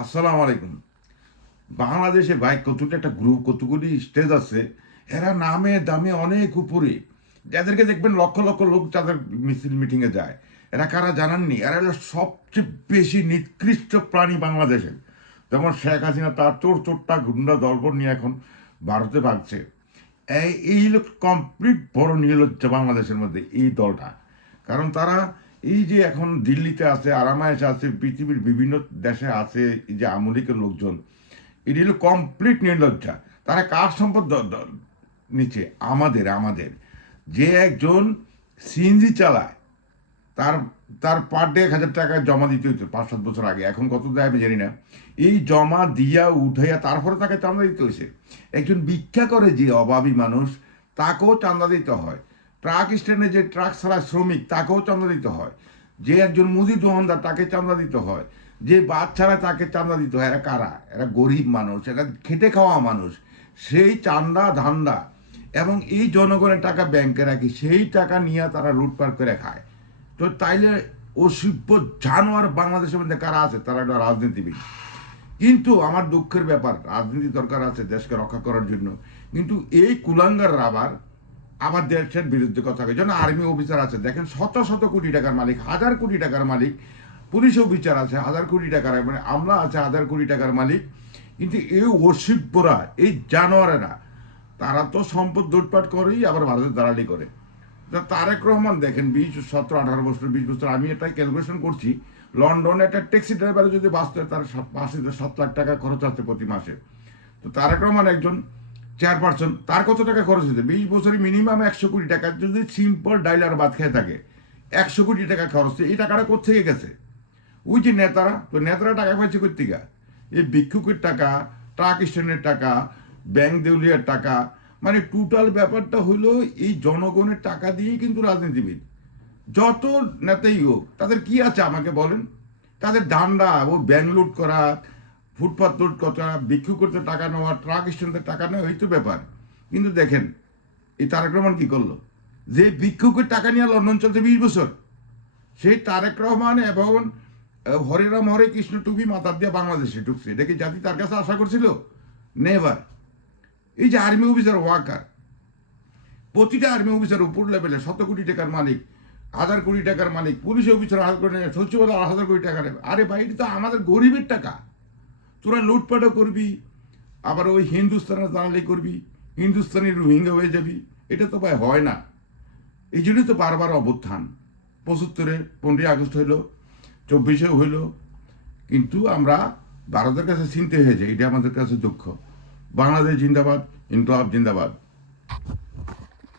আসসালামু আলাইকুম। বাংলাদেশে ভাই কতটা একটা গ্রুপ, কতগুলি স্টেজ আছে, এরা নামে দামে অনেক উপরে। যাদেরকে দেখবেন লক্ষ লক্ষ লোক তাদের মিছিল মিটিংয়ে যায়। এরা কারা জানাননি? এরা হলো সবচেয়ে বেশি নিকৃষ্ট প্রাণী বাংলাদেশের। যেমন শেখ হাসিনা তার চোরটা গুন্ডা দলবল নিয়ে এখন ভারতে ভাগছে। এই লোক কমপ্লিট বড় নির্লজ্জ বাংলাদেশের মধ্যে এই দলটা। কারণ তারা এই যে এখন দিল্লিতে আছে, আরামায়েশে আছে, পৃথিবীর বিভিন্ন দেশে আছে, এই যে আমলিকের লোকজন, এটি হলো কমপ্লিট নির্লজ্জা। তারা কার সম্পদ নিচে? আমাদের যে একজন সিএনজি চালায়, তার তার পার ডে 1,000 টাকা জমা দিতে হইতো 5-7 বছর আগে, এখন কত দেয় আমি জানি না। এই জমা দিয়া উঠাইয়া তারপরে তাকে চাঁদা দিতে হয়েছে। একজন ভিক্ষা করে যে অভাবী মানুষ, তাকেও চাঁদা দিতে হয়। ট্রাক স্ট্যান্ডে যে ট্রাক ছাড়া শ্রমিক, তাকেও চাঁদা দিতে হয়। যে একজন মুদি দোকানদার, তাকে চাঁদা দিতে হয়। যে বাচ্চারা, তাকে চাঁদা দিতে হয়। এরা কারা? এরা গরিব মানুষ, এরা খেটে খাওয়া মানুষ। সেই চান্দা ধান্দা এবং এই জনগণের টাকা ব্যাংকে রাখি, সেই টাকা নিয়ে তারা লুটপাট করে খায়। তো তাইলে অসভ্য জানোয়ার বাংলাদেশের মধ্যে কারা আছে? তারা একটা রাজনীতিবিদ। কিন্তু আমার দুঃখের ব্যাপার, রাজনীতি দরকার আছে দেশকে রক্ষা করার জন্য, কিন্তু এই কুলাঙ্গাররা আবার দেশের বিরুদ্ধে কথা কয়। যেন আর্মি অফিসার আছে, দেখেন শত শত কোটি টাকার মালিক, 1,000 কোটি টাকার মালিক। পুলিশ অফিসার আছে 1,000 কোটি টাকার, মানে আমলা আছে 1,000 কোটি টাকার মালিক। কিন্তু এই অসভ্যরা, এই জানোয়ারেরা, তারা তো সম্পদ লুটপাট করেই আবার ভারতের দালালি করে। তারেক রহমান দেখেন 17-18 বছর, 20 বছর, আমি এটা ক্যালকুলেশন করছি, লন্ডনে একটা ট্যাক্সি ড্রাইভারে যদি বাঁচতে হয়, তার 5-7 লাখ টাকা খরচ আছে প্রতি মাসে। তো তারেক রহমান একজন চেয়ারপারসন, তার কত টাকা খরচ হয়েছে? 20 বছরে মিনিমাম 100 কোটি টাকা, যদি সিম্পল ডাইল আর ভাত খেয়ে থাকে 100 কোটি টাকা খরচ। এই টাকাটা কোথেকে গেছে? ওই যে নেতারা, তো নেতারা টাকা পাইছে কোথেকে? এই ভিক্ষুকের টাকা, ট্রাক স্ট্যান্ডের টাকা, ব্যাংক দেউলিয়ার টাকা, মানে টোটাল ব্যাপারটা হলো এই জনগণের টাকা দিয়েই কিন্তু রাজনীতিবিদ। যত নেতাই হোক, তাদের কি আছে আমাকে বলেন? তাদের ধান্দা ও ব্যাংক লুট করা, ফুটপাথ লুট করা, ভিক্ষুক করতে টাকা নেওয়া, ট্রাক স্ট্যান্ডে টাকা নেওয়া, এই তো ব্যাপার। কিন্তু দেখেন এই তারেক রহমান কি করলো? যে ভিক্ষুকের টাকা নিয়ে লন্ডন চলছে 20 বছর, সেই তারেক রহমান এবং হরে রাম হরে কৃষ্ণ টুপি মাথার দিয়ে বাংলাদেশে ঢুকছে। এটা কি জাতি তার কাছে আশা করছিল? নেভার। এই যে আর্মি অফিসার ওয়াকার, প্রতিটা আর্মি অফিসার উপর লেভেলে 100 কোটি টাকার মালিক, 1,000 কোটি টাকার মালিক, পুলিশ অফিসার 1,000 কোটি টাকা, সচিবালয় 1,000 কোটি টাকা নেবে। আরে ভাই, এটা তো আমাদের গরিবের টাকা। তোরা লুটপাটও করবি, আবার ওই হিন্দুস্তানের দালালি করবি, হিন্দুস্তানি রোহিঙ্গা হয়ে যাবি। এটা তো ভাই হয় না। এই জন্যই তো বারবার অভ্যুত্থান। 75-এ 15ই আগস্ট হইল, 24-এও হইল, কিন্তু আমরা ভারতের কাছে চিনতে হয়ে যাই। এটা আমাদের কাছে দুঃখ। বাংলাদেশ জিন্দাবাদ, ইনকলাব জিন্দাবাদ।